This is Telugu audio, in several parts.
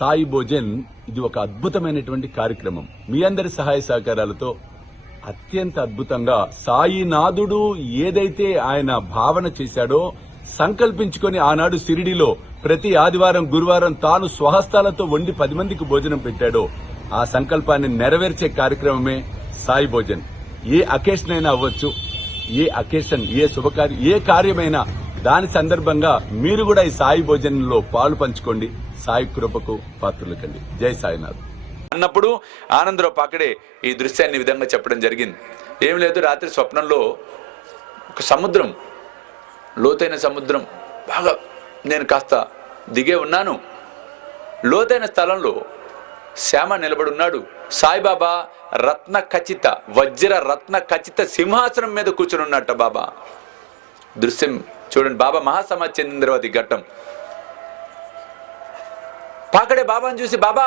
సాయి భోజన్ ఇది ఒక అద్భుతమైనటువంటి కార్యక్రమం. మీ అందరి సహాయ సహకారాలతో అత్యంత అద్భుతంగా సాయినాథుడు ఏదైతే ఆయన భావన చేశాడో సంకల్పించుకొని ఆనాడు షిరిడీలో ప్రతి ఆదివారం గురువారం తాను స్వహస్తాలతో వండి 10 మందికి భోజనం పెట్టాడో ఆ సంకల్పాన్ని నెరవేర్చే కార్యక్రమమే సాయి భోజన్. ఏ అకేషన్ అయినా అవ్వచ్చు, ఏ అకేషన్, ఏ శుభకార్యం, ఏ కార్యమైనా దాని సందర్భంగా మీరు కూడా ఈ సాయి భోజనంలో పాలు పంచుకోండి. సాయి కృపకు పాత్రలు కండి. జై సాయినాథ్ అన్నప్పుడు ఆనందరావు పాకడే ఈ దృశ్యాన్ని ఈ విధంగా చెప్పడం జరిగింది. ఏం లేదు, రాత్రి స్వప్నంలో ఒక సముద్రం, లోతైన సముద్రం, బాగా నేను కాస్త దిగే ఉన్నాను. లోతైన స్థలంలో శ్యామ నిలబడున్నాడు. సాయిబాబా రత్న ఖచ్చిత, వజ్ర రత్న ఖచ్చిత సింహాసనం మీద కూర్చుని ఉన్నట్ట బాబా. దృశ్యం చూడండి. బాబా మహాసమాధి చెందిన తర్వాత ఈ ఘట్టం. పాకడే బాబాను చూసి బాబా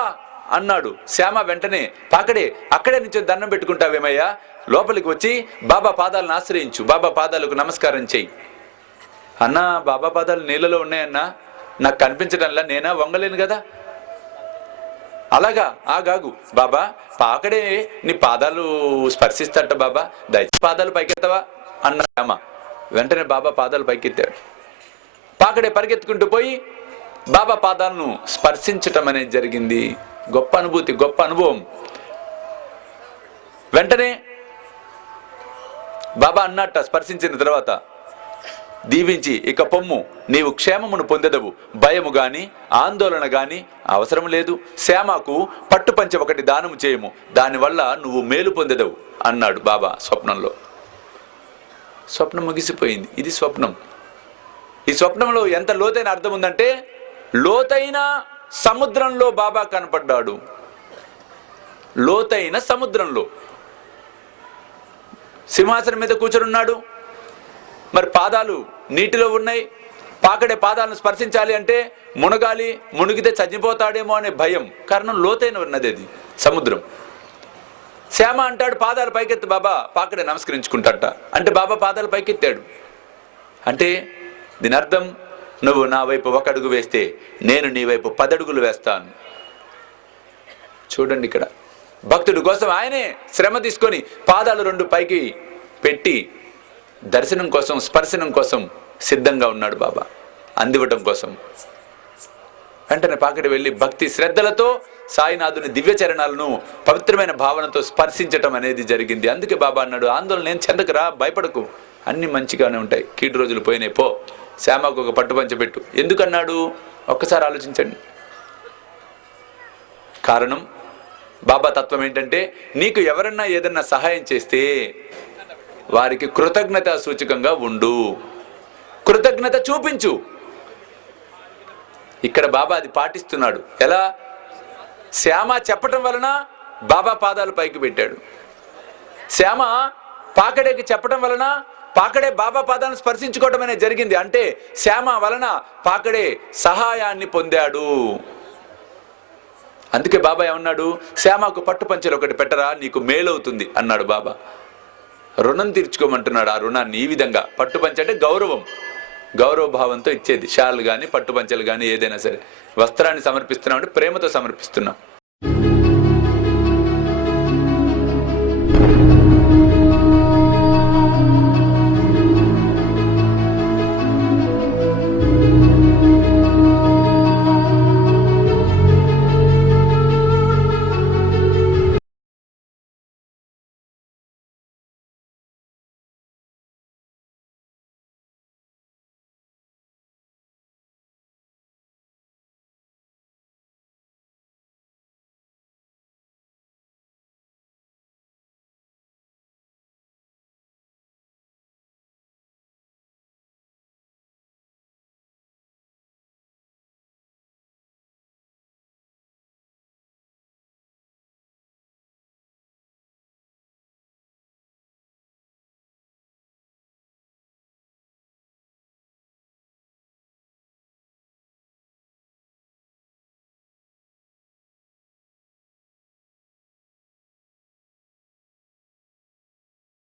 అన్నాడు. శ్యామ వెంటనే పాకడే అక్కడే నుంచి దండం పెట్టుకుంటావేమయ్యా, లోపలికి వచ్చి బాబా పాదాలను ఆశ్రయించు, బాబా పాదాలకు నమస్కారం చెయ్యి. అన్నా బాబా పాదాలు నీళ్ళలో ఉన్నాయన్నా, నాకు కనిపించడంలా, నేనా వంగలేను కదా. అలాగా ఆగాగు బాబా, పాకడే నీ పాదాలు స్పర్శిస్తాట బాబా, దయచేసి పాదాలు పైకెత్తవా అన్న శ్యామ. వెంటనే బాబా పాదాలు పైకెత్తాడు. పాకడే పరిగెత్తుకుంటూ పోయి బాబా పాదాలను స్పర్శించటం అనేది జరిగింది. గొప్ప అనుభూతి, గొప్ప అనుభవం. వెంటనే బాబా అన్నట్ట స్పర్శించిన తర్వాత దీవించి, ఇక పొమ్ము, నీవు క్షేమమును పొందెదవు, భయము గాని ఆందోళన గాని అవసరం లేదు. శ్యామకు పట్టుపంచ ఒకటి దానము చేయము, దానివల్ల నువ్వు మేలు పొందెదవు అన్నాడు బాబా స్వప్నంలో. స్వప్నం ముగిసిపోయింది. ఇది స్వప్నం. ఈ స్వప్నంలో ఎంత లోతైన అర్థం ఉందంటే, లోతైన సముద్రంలో బాబా కనపడ్డాడు. లోతైన సముద్రంలో సింహాసనం మీద కూర్చొనున్నాడు. మరి పాదాలు నీటిలో ఉన్నాయి. పాకడే పాదాలను స్పర్శించాలి అంటే మునగాలి, మునిగితే చచ్చిపోతాడేమో అనే భయం. కారణం లోతైన ఉన్నది అది సముద్రం. శ్యామ అంటాడు పాదాలు పైకెత్తి బాబా. పాకడే నమస్కరించుకుంటాట. అంటే బాబా పాదాలు పైకెత్తాడు. అంటే దీని అర్థం, నువ్వు నా వైపు 1 అడుగు వేస్తే నేను నీ వైపు 10 అడుగులు వేస్తాను. చూడండి, ఇక్కడ భక్తుడి కోసం ఆయనే శ్రమ తీసుకొని పాదాలు 2 పైకి పెట్టి దర్శనం కోసం, స్పర్శనం కోసం సిద్ధంగా ఉన్నాడు బాబా, అందివ్వటం కోసం. వెంటనే పాకడి వెళ్ళి భక్తి శ్రద్ధలతో సాయినాథుని దివ్య చరణాలను పవిత్రమైన భావనతో స్పర్శించటం అనేది జరిగింది. అందుకే బాబా అన్నాడు, ఆందోళన ఏం చెందకురా, భయపడకు, అన్ని మంచిగానే ఉంటాయి, కీడు రోజులు పోయినాయి, పో, శ్యామకు ఒక పట్టుపంచ పెట్టు. ఎందుకన్నాడు ఒక్కసారి ఆలోచించండి. కారణం, బాబా తత్వం ఏంటంటే, నీకు ఎవరన్నా ఏదన్నా సహాయం చేస్తే వారికి కృతజ్ఞత సూచకంగా ఉండు, కృతజ్ఞత చూపించు. ఇక్కడ బాబా అది పాటిస్తున్నాడు. ఎలా? శ్యామ చెప్పటం వలన బాబా పాదాలు పైకి పెట్టాడు. శ్యామ పాకడేకి చెప్పటం వలన పాకడే బాబా పాదాలను స్పర్శించుకోవడం అనేది జరిగింది. అంటే శ్యామ వలన పాకడే సహాయాన్ని పొందాడు. అందుకే బాబా ఏమన్నాడు, శ్యామకు పట్టుపంచలు ఒకటి పెట్టరా, నీకు మేలవుతుంది అన్నాడు బాబా. రుణం తీర్చుకోమంటున్నాడు. ఆ రుణాన్ని ఈ విధంగా, పట్టుపంచ అంటే గౌరవం, గౌరవ భావంతో ఇచ్చేది. షాల్ కానీ పట్టుపంచలు కానీ ఏదైనా సరే, వస్త్రాన్ని సమర్పిస్తున్నాం అంటే ప్రేమతో సమర్పిస్తున్నాం.